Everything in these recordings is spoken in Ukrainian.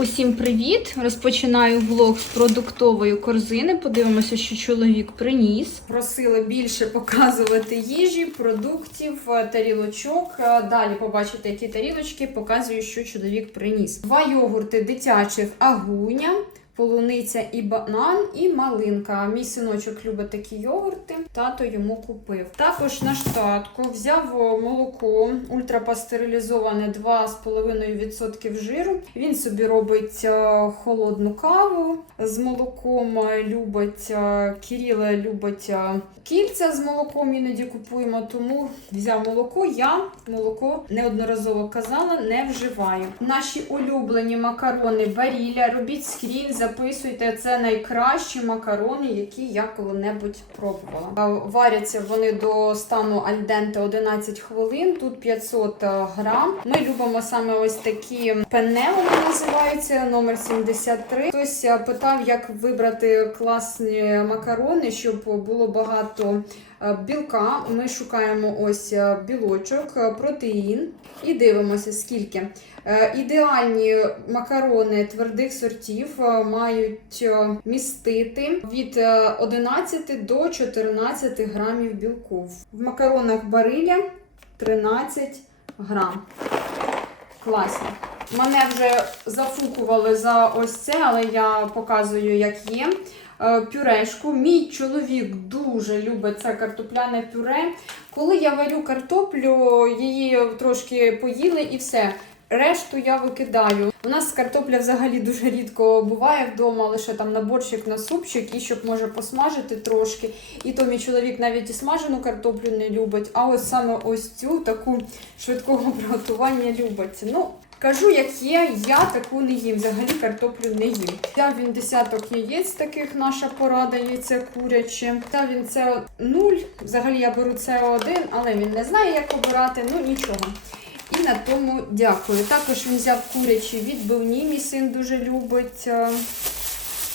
Усім привіт! Розпочинаю влог з продуктової корзини. Подивимося, що чоловік приніс. Просили більше показувати їжі, продуктів, е, тарілочок. Е, Далі побачите, які тарілочки показую, що чоловік приніс. Два йогурти дитячих агуня. Полуниця і банан, і малинка. Мій синочок любить такі йогурти. Тато йому купив. Також на штатку взяв молоко ультрапастерилізоване 2,5% жиру. Він собі робить холодну каву з молоком. е, Любить Кіріле любить кільця з молоком. Іноді купуємо, тому взяв молоко. Я молоко неодноразово казала, не вживаю. Наші улюблені макарони Баріля. Робіть скрін, записуйте. Це найкращі макарони, які я коли-небудь пробувала. Варяться вони до стану альденте 11 хвилин. Тут 500 грам. Ми любимо саме ось такі пенне, вони називаються, номер 73. Хтось е, питав, як вибрати класні макарони, щоб було багато е, білка. Ми шукаємо ось е, білочок, е, протеїн і дивимося, скільки. Е, Ідеальні макарони твердих сортів е, мають е, містити від е, 11 до 14 грамів білку. В макаронах бариля 13 грам. Класно. Мене вже зафукували за ось це, але я показую, як є. Е, Пюрешку. Мій чоловік дуже любить це картопляне пюре. Коли я варю картоплю, її трошки поїли і все. Решту я викидаю. У нас картопля взагалі дуже рідко буває вдома, лише там на борщик, на супчик, і щоб може посмажити трошки. І то мій чоловік навіть і смажену картоплю не любить, а ось саме ось цю таку швидкого приготування любить. Ну, Кажу, як є, я таку не їм, взагалі картоплю не їм. Взяв він десяток яєць, таких наша порада, яйце куряче. Взяв він це 0, взагалі я беру це 1, але він не знає, як обирати, ну нічого. І на тому дякую. Також він взяв курячі відбивні, мій син дуже любить. е,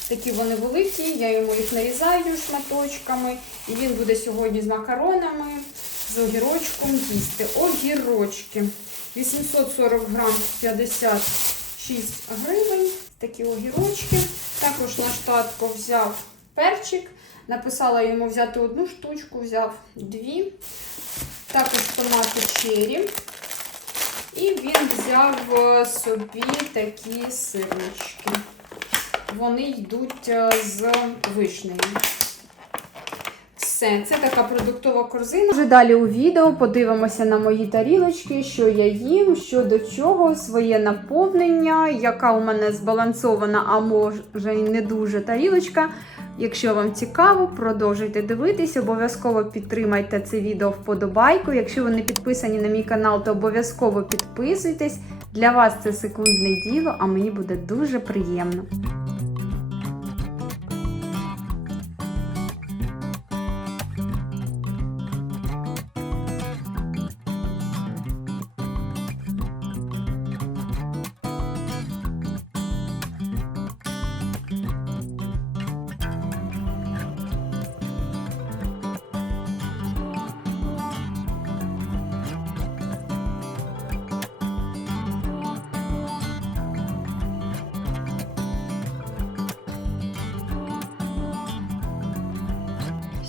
Такі вони великі, я йому їх нарізаю шматочками. І він буде сьогодні з макаронами, з огірочком їсти. Огірочки. 840 грам 56 гривень. Такі огірочки. Також на штатку взяв перчик. Написала йому взяти одну штучку, взяв дві. Також томати черрі. І він взяв е, собі такі сирнички. Вони йдуть е, з вишнею. Все, це така продуктова корзина. Вже далі у відео подивимося на мої тарілочки, що я їм, що до чого, своє наповнення, яка у мене збалансована, а може і не дуже тарілочка. Якщо вам цікаво, продовжуйте дивитись, обов'язково підтримайте це відео вподобайку. Якщо ви не підписані на мій канал, то обов'язково підписуйтесь. Для вас це секундне діло, а мені буде дуже приємно.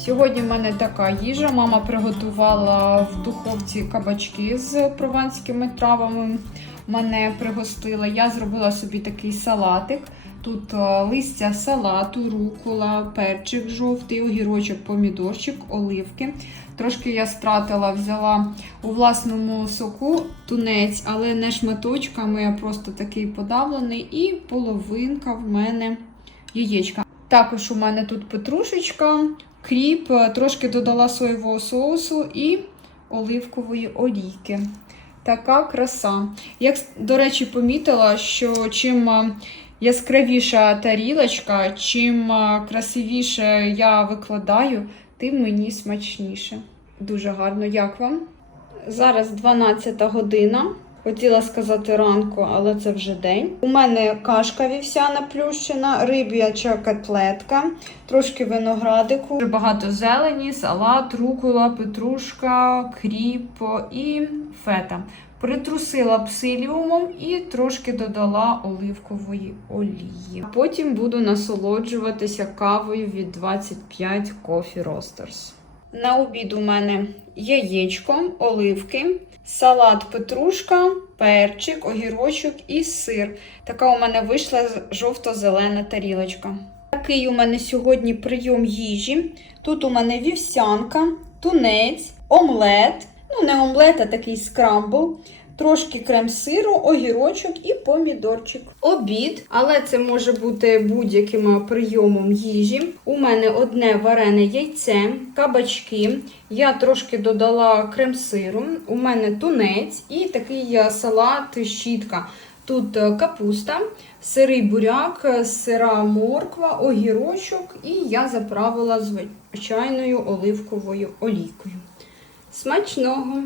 Сьогодні в мене така їжа. Мама приготувала в духовці кабачки з прованськими травами. Мене пригостила. Я зробила собі такий салатик. Тут е, листя салату, рукола, перчик жовтий, огірочок, помідорчик, оливки. Трошки я стратила, взяла у власному соку тунець, але не шматочками, а просто такий подавлений. І половинка в мене яєчка. Також у мене тут петрушечка, кріп, е, трошки додала соєвого соусу і оливкової олійки. Така краса. Я, до речі, помітила, що чим е, яскравіша тарілочка, чим е, красивіше я викладаю, тим мені смачніше. Дуже гарно, як вам? Зараз 12 година. Хотіла сказати ранку, але це вже день. У мене кашка вівсяна плющена, риб'яча котлетка, трошки виноградику. Дуже багато зелені, салат, рукола, петрушка, кріп і фета. Притрусила псиліумом і трошки додала оливкової олії. Потім буду насолоджуватися кавою від 25 Coffee Roasters. На обід у мене яєчко, оливки, салат петрушка, перчик, огірочок і сир. Така у мене вийшла жовто-зелена тарілочка. Такий у мене сьогодні прийом їжі. Тут у мене вівсянка, тунець, омлет. Ну, не омлет, а такий скрамбл. Трошки крем-сиру, огірочок і помідорчик. Обід, але це може бути будь-яким прийомом їжі. У мене одне варене яйце, кабачки. Я трошки додала крем-сиру. У мене тунець і такий салат щітка. Тут е, капуста, сирий буряк, сира морква, огірочок, і я заправила звичайною оливковою олійкою. Смачного!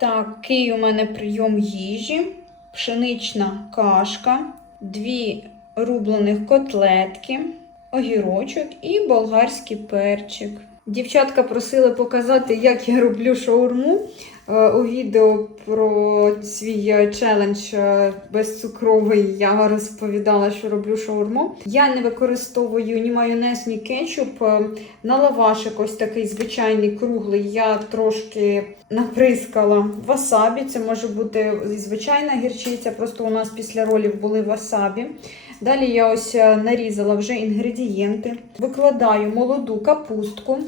Такий у мене прийом їжі, пшенична кашка, дві рублених котлетки, огірочок і болгарський перчик. Дівчатка просили показати, як я роблю шаурму. Е, У відео про свій е, челендж е, безцукровий я розповідала, що роблю шаурму. Я не використовую ні майонез, ні кетчуп. На лавашик ось такий звичайний круглий. Я трошки наприскала васабі. Це може бути звичайна гірчиця, просто у нас після ролів були васабі. Далі я ось нарізала вже інгредієнти. Викладаю молоду капустку.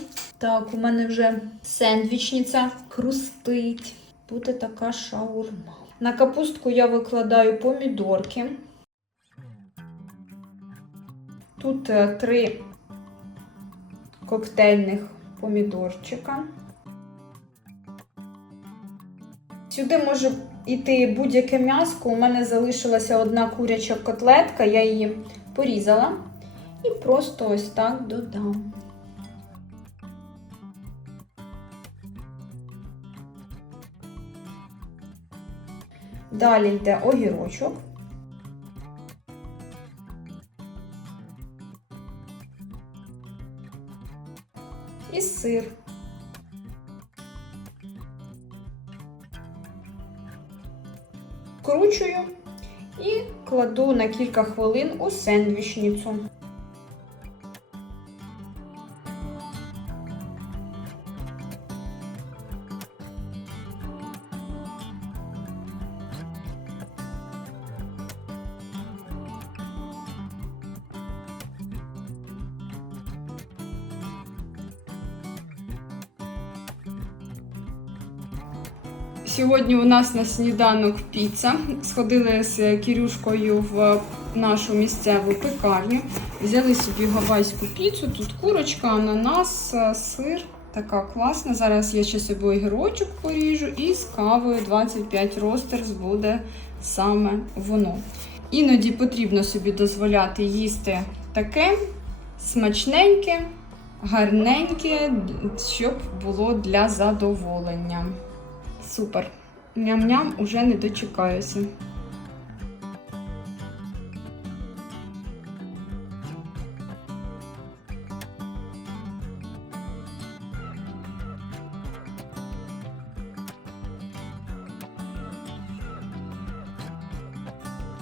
Так, у мене вже сендвічниця хрустить. Буде така шаурма. На капустку я викладаю помідорки. Тут е, три коктейльних помідорчика. Сюди може йти будь-яке м'яско. У мене залишилася одна куряча котлетка, я її порізала і просто ось так додам. Далі йде огірочок. І сир. Вкручую і кладу на кілька хвилин у сендвічницю. Сьогодні у нас на сніданок піца. Сходили з Кірюшкою в нашу місцеву пекарню. Взяли собі гавайську піцу. Тут курочка, ананас, сир. Така класна. Зараз я ще собі огірочок поріжу і з кавою 25 ростерс буде саме воно. Іноді потрібно собі дозволяти їсти таке смачненьке, гарненьке, щоб було для задоволення. Супер. Ням-ням уже не дочекаюся.